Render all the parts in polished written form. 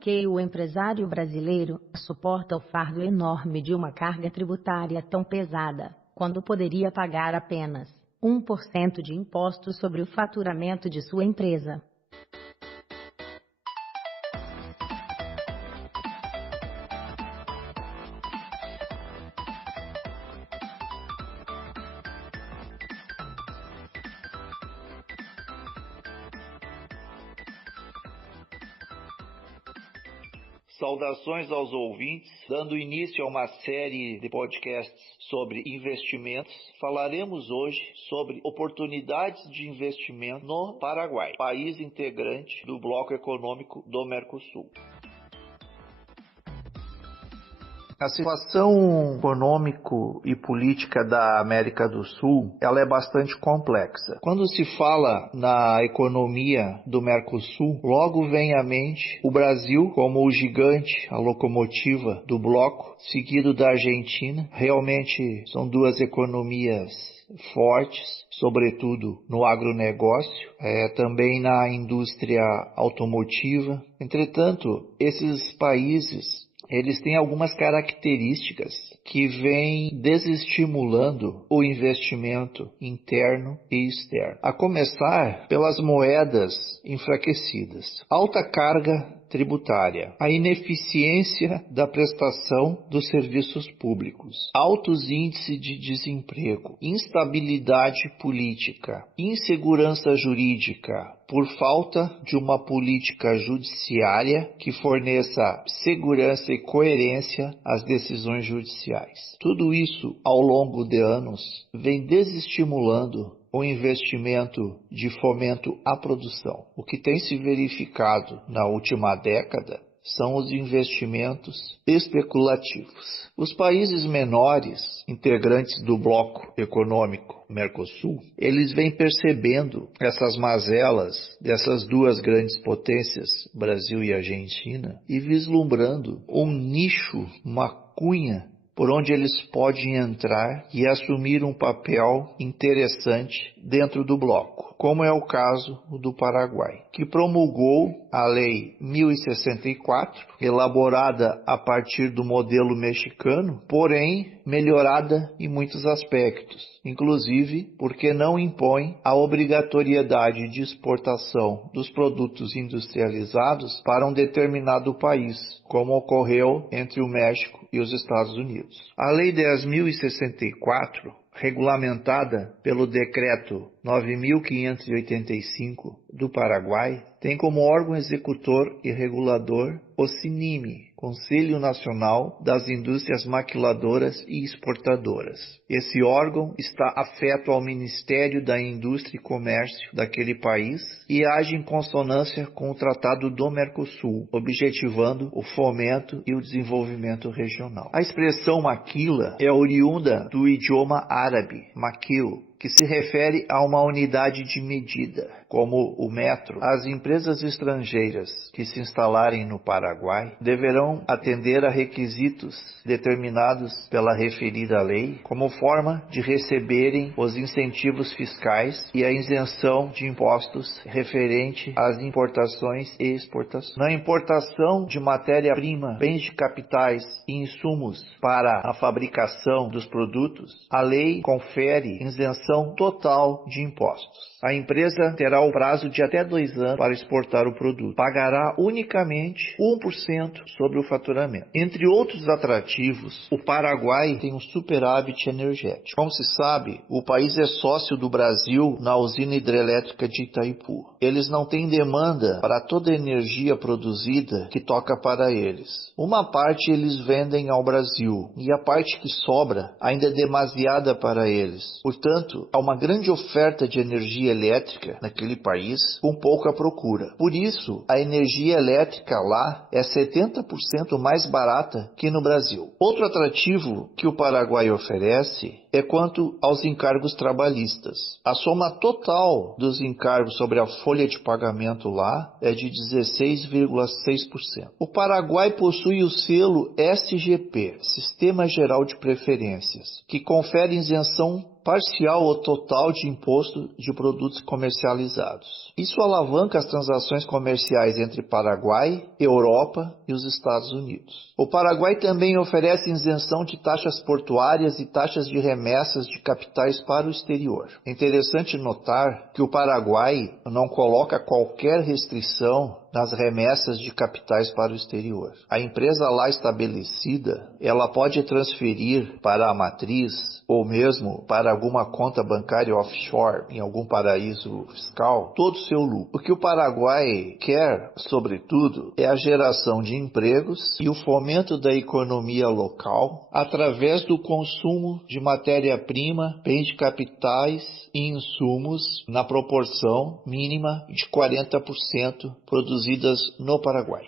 que o empresário brasileiro suporta o fardo enorme de uma carga tributária tão pesada, quando poderia pagar apenas 1% de impostos sobre o faturamento de sua empresa? Saudações aos ouvintes, dando início a uma série de podcasts sobre investimentos. Falaremos hoje sobre oportunidades de investimento no Paraguai, país integrante do Bloco Econômico do Mercosul. A situação econômico e política da América do Sul, ela é bastante complexa. Quando se fala na economia do Mercosul, logo vem à mente o Brasil como o gigante, a locomotiva do bloco, seguido da Argentina. Realmente são duas economias fortes, sobretudo no agronegócio, também na indústria automotiva. Entretanto, esses países eles têm algumas características que vêm desestimulando o investimento interno e externo. A começar pelas moedas enfraquecidas, alta carga tributária, a ineficiência da prestação dos serviços públicos, altos índices de desemprego, instabilidade política, insegurança jurídica, por falta de uma política judiciária que forneça segurança e coerência às decisões judiciais. Tudo isso, ao longo de anos, vem desestimulando o investimento de fomento à produção. O que tem se verificado na última década são os investimentos especulativos. Os países menores, integrantes do bloco econômico Mercosul, eles vêm percebendo essas mazelas dessas duas grandes potências, Brasil e Argentina, e vislumbrando um nicho, uma cunha por onde eles podem entrar e assumir um papel interessante dentro do bloco, como é o caso do Paraguai, que promulgou a Lei 1064, elaborada a partir do modelo mexicano, porém melhorada em muitos aspectos, inclusive porque não impõe a obrigatoriedade de exportação dos produtos industrializados para um determinado país, como ocorreu entre o México e os Estados Unidos. A Lei 10.064, regulamentada pelo Decreto 9.585 do Paraguai, tem como órgão executor e regulador o CNIME, Conselho Nacional das Indústrias Maquiladoras e Exportadoras. Esse órgão está afeto ao Ministério da Indústria e Comércio daquele país e age em consonância com o Tratado do Mercosul, objetivando o fomento e o desenvolvimento regional. A expressão maquila é oriunda do idioma árabe, maquil, que se refere a uma unidade de medida, como o metro. As empresas estrangeiras que se instalarem no Paraguai deverão atender a requisitos determinados pela referida lei, como forma de receberem os incentivos fiscais e a isenção de impostos referente às importações e exportações. Na importação de matéria-prima, bens de capitais e insumos para a fabricação dos produtos, a lei confere isenção total de impostos. A empresa terá o prazo de até 2 anos para exportar o produto. Pagará unicamente 1% sobre o faturamento. Entre outros atrativos, o Paraguai tem um superávit energético. Como se sabe, o país é sócio do Brasil na usina hidrelétrica de Itaipu. Eles não têm demanda para toda a energia produzida que toca para eles. Uma parte eles vendem ao Brasil e a parte que sobra ainda é demasiada para eles. Portanto, há uma grande oferta de energia elétrica naquele país com pouca procura. Por isso, a energia elétrica lá é 70% mais barata que no Brasil. Outro atrativo que o Paraguai oferece é quanto aos encargos trabalhistas. A soma total dos encargos sobre a folha de pagamento lá é de 16,6%. O Paraguai possui o selo SGP, Sistema Geral de Preferências, que confere isenção parcial ou total de imposto de produtos comercializados. Isso alavanca as transações comerciais entre Paraguai, Europa e os Estados Unidos. O Paraguai também oferece isenção de taxas portuárias e taxas de remessas de capitais para o exterior. É interessante notar que o Paraguai não coloca qualquer restrição nas remessas de capitais para o exterior. A empresa lá estabelecida, ela pode transferir para a matriz ou mesmo para alguma conta bancária offshore em algum paraíso fiscal todo o seu lucro. O que o Paraguai quer, sobretudo, é a geração de empregos e o fomento da economia local através do consumo de matéria-prima, bens de capitais e insumos na proporção mínima de 40% produzidas no Paraguai.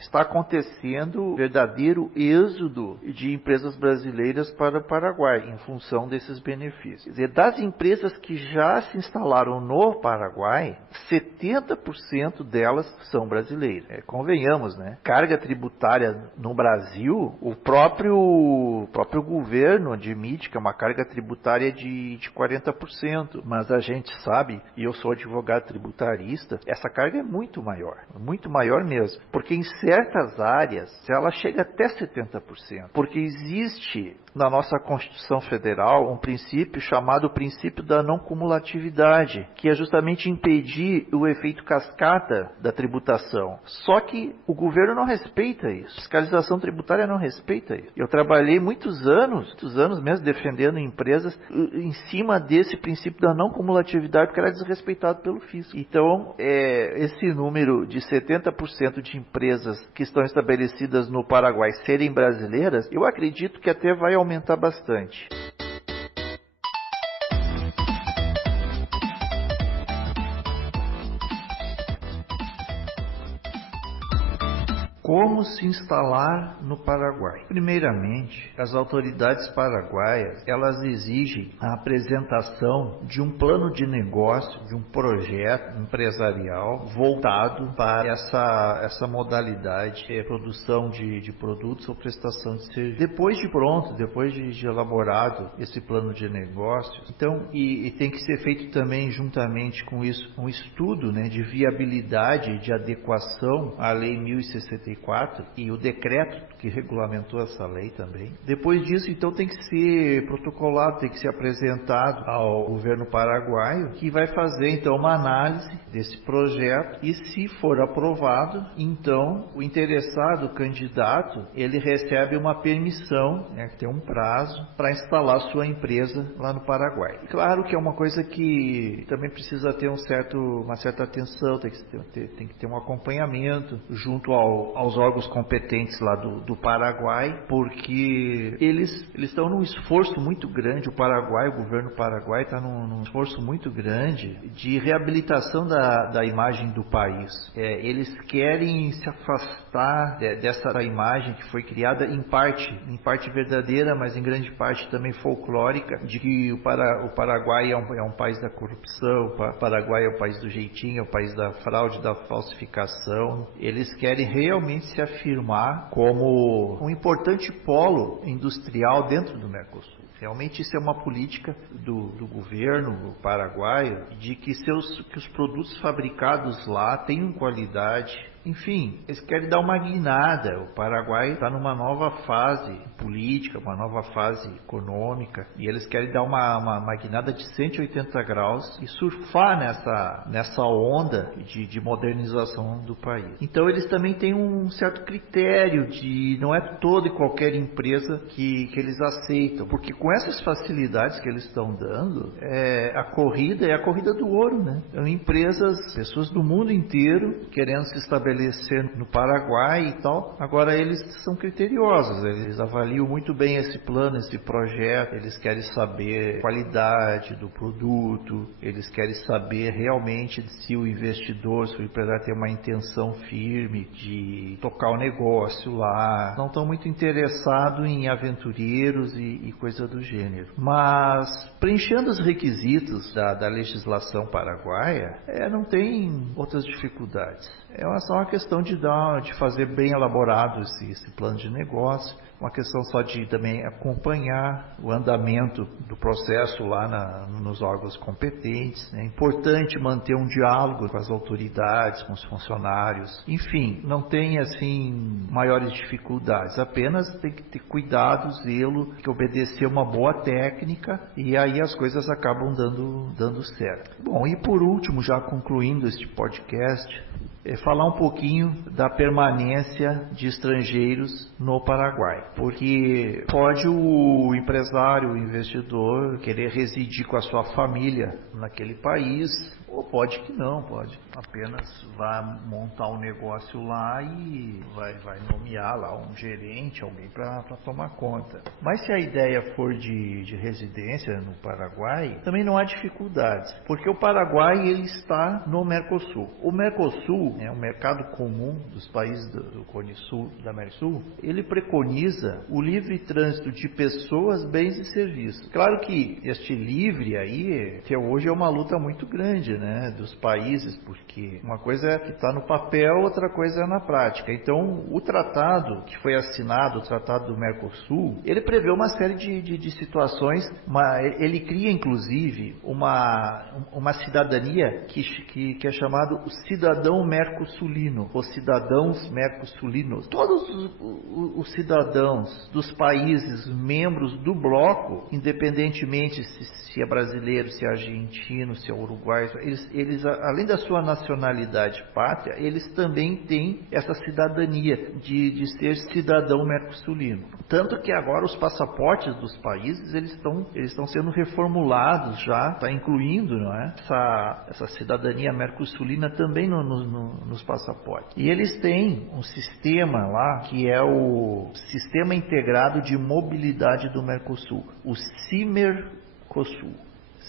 Está acontecendo um verdadeiro êxodo de empresas brasileiras para o Paraguai, em função desses benefícios. Quer dizer, das empresas que já se instalaram no Paraguai, 70% delas são brasileiras. Convenhamos, né? Carga tributária no Brasil, o próprio governo admite que é uma carga tributária de 40%, mas a gente sabe, e eu sou advogado tributarista, essa carga é muito maior mesmo, porque em certas áreas ela chega até 70%, porque existe na nossa Constituição Federal um princípio chamado princípio da não cumulatividade, que é justamente impedir o efeito cascata da tributação. Só que o governo não respeita isso, a fiscalização tributária não respeita isso. Eu trabalhei muitos anos mesmo defendendo empresas em cima desse princípio da não cumulatividade, porque era desrespeitado pelo fisco. Então, esse número de 70% de empresas que estão estabelecidas no Paraguai serem brasileiras, eu acredito que até vai aumentar bastante. Como se instalar no Paraguai? Primeiramente, as autoridades paraguaias, elas exigem a apresentação de um plano de negócio, de um projeto empresarial voltado para essa modalidade de produção de produtos ou prestação de serviços. Depois de pronto, depois de elaborado esse plano de negócio, então, e tem que ser feito também juntamente com isso, um estudo, né, de viabilidade, de adequação à Lei 1064 e o decreto que regulamentou essa lei também. Depois disso, então, tem que ser protocolado, tem que ser apresentado ao governo paraguaio, que vai fazer, então, uma análise desse projeto e, se for aprovado, então, o interessado, o candidato, ele recebe uma permissão, né, que tem um prazo, para instalar sua empresa lá no Paraguai. E claro que é uma coisa que também precisa ter uma certa atenção, tem que ter um acompanhamento junto aos órgãos competentes lá do Paraguai, porque eles estão num esforço muito grande, o governo paraguai está num esforço muito grande de reabilitação da imagem do país. Eles querem se afastar dessa imagem que foi criada em parte verdadeira, mas em grande parte também folclórica, de que o Paraguai é um país da corrupção, o Paraguai é o país do jeitinho, é o país da fraude, da falsificação. Eles querem realmente se afirmar como um importante polo industrial dentro do Mercosul. Realmente isso é uma política do governo paraguaio, de que os produtos fabricados lá tenham qualidade. Enfim, eles querem dar uma guinada. O Paraguai está numa nova fase política, uma nova fase econômica, e eles querem dar uma guinada de 180 graus e surfar nessa onda de modernização do país. Então eles também têm um certo critério não é toda e qualquer empresa que eles aceitam, porque com essas facilidades que eles estão dando, a corrida é a corrida do ouro, né? Então, pessoas do mundo inteiro querendo se estabelecer no Paraguai e tal. Agora eles são criteriosos, eles avaliam muito bem esse plano, esse projeto, eles querem saber a qualidade do produto, eles querem saber realmente se o investidor, se o empresário tem uma intenção firme de tocar o negócio lá. Não estão muito interessados em aventureiros e coisa do gênero. Mas preenchendo os requisitos da legislação paraguaia, não tem outras dificuldades. É só uma questão de fazer bem elaborado esse plano de negócio, uma questão só de também acompanhar o andamento do processo lá nos órgãos competentes. É importante manter um diálogo com as autoridades, com os funcionários. Enfim, não tem assim maiores dificuldades, apenas tem que ter cuidado, zelo, tem que obedecer uma boa técnica e aí as coisas acabam dando certo. Bom, e por último, já concluindo este podcast, falar um pouquinho da permanência de estrangeiros no Paraguai, porque pode o empresário, o investidor querer residir com a sua família naquele país, ou pode que não, pode apenas vai montar um negócio lá e vai nomear lá um gerente, alguém para tomar conta. Mas se a ideia for de residência no Paraguai, também não há dificuldades, porque o Paraguai ele está no Mercosul. O Mercosul é um mercado comum dos países do Cone Sul, da América do Sul. Ele preconiza o livre trânsito de pessoas, bens e serviços. Claro que este livre aí, que hoje é uma luta muito grande, né, dos países, porque uma coisa é que está no papel, outra coisa é na prática. Então, o tratado que foi assinado, o Tratado do Mercosul, ele prevê uma série de situações, ele cria, inclusive, uma cidadania que é chamado o cidadão mercosulino, os cidadãos mercosulinos. Todos os cidadãos dos países membros do bloco, independentemente se é brasileiro, se é argentino, se é uruguaio, eles, além da sua nacionalidade pátria, eles também têm essa cidadania de ser cidadão mercosulino. Tanto que agora os passaportes dos países eles estão sendo reformulados já, está incluindo, não é, essa cidadania mercosulina também nos passaportes. E eles têm um sistema lá que é o Sistema Integrado de Mobilidade do Mercosul, o CIMERCOSUL.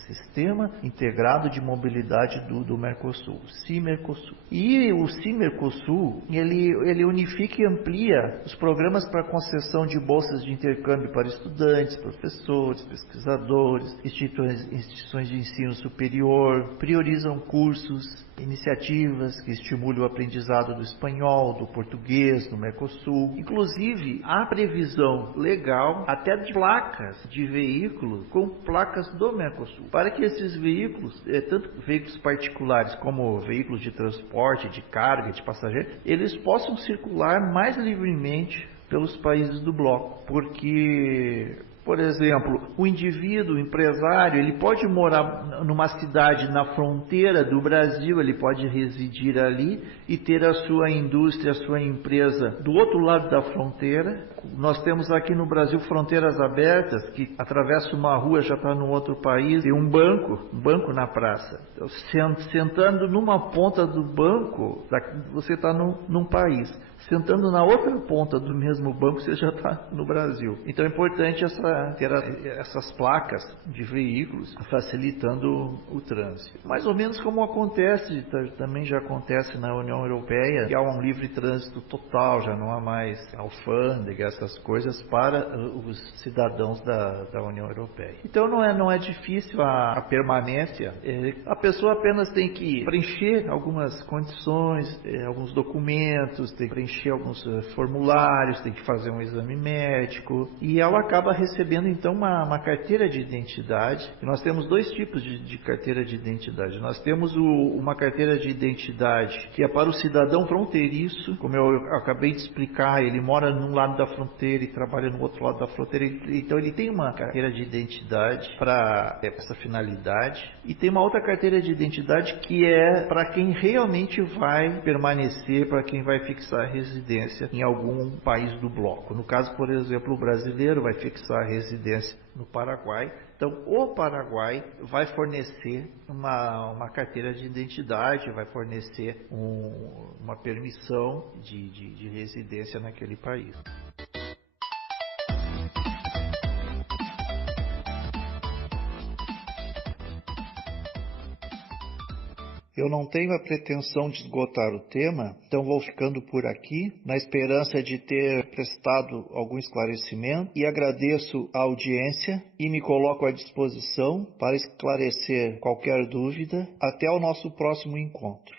Sistema Integrado de Mobilidade do Mercosul, CIMERCOSUL. E o CIMERCOSUL, ele unifica e amplia os programas para concessão de bolsas de intercâmbio para estudantes, professores, pesquisadores, instituições de ensino superior, priorizam cursos, iniciativas que estimulam o aprendizado do espanhol, do português no Mercosul. Inclusive, há previsão legal até de placas de veículos com placas do Mercosul, para que esses veículos, tanto veículos particulares como veículos de transporte, de carga, de passageiro, eles possam circular mais livremente pelos países do bloco, porque, por exemplo, o indivíduo, o empresário, ele pode morar numa cidade na fronteira do Brasil, ele pode residir ali e ter a sua indústria, a sua empresa do outro lado da fronteira. Nós temos aqui no Brasil fronteiras abertas, que atravessa uma rua já está no outro país, e um banco na praça. Sentando numa ponta do banco, você está num país. Sentando na outra ponta do mesmo banco, você já está no Brasil. Então é importante ter essas placas de veículos facilitando o trânsito. Mais ou menos como acontece, também já acontece na União Europeia, que há um livre trânsito total, já não há mais alfândega, essas coisas para os cidadãos da União Europeia. Então não é difícil a permanência. A pessoa apenas tem que preencher algumas condições, alguns documentos, tem que preencher alguns formulários, tem que fazer um exame médico e ela acaba recebendo então uma carteira de identidade. E nós temos dois tipos de carteira de identidade. Nós temos uma carteira de identidade que é para o cidadão fronteiriço, como eu acabei de explicar, ele mora num lado da fronteira e trabalha no outro lado da fronteira, então ele tem uma carteira de identidade para essa finalidade, e tem uma outra carteira de identidade que é para quem realmente vai permanecer, para quem vai fixar residência em algum país do bloco. No caso, por exemplo, o brasileiro vai fixar residência no Paraguai. Então, o Paraguai vai fornecer uma carteira de identidade, vai fornecer uma permissão de residência naquele país. Eu não tenho a pretensão de esgotar o tema, então vou ficando por aqui, na esperança de ter prestado algum esclarecimento, e agradeço a audiência e me coloco à disposição para esclarecer qualquer dúvida. Até o nosso próximo encontro.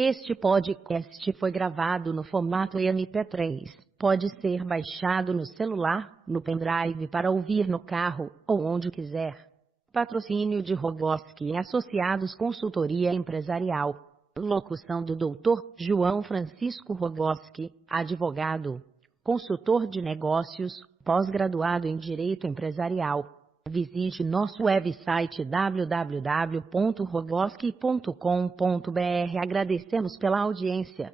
Este podcast foi gravado no formato MP3. Pode ser baixado no celular, no pendrive para ouvir no carro, ou onde quiser. Patrocínio de Rogoski e Associados Consultoria Empresarial. Locução do Dr. João Francisco Rogoski, advogado, consultor de negócios, pós-graduado em Direito Empresarial. Visite nosso website www.rogoski.com.br. Agradecemos pela audiência.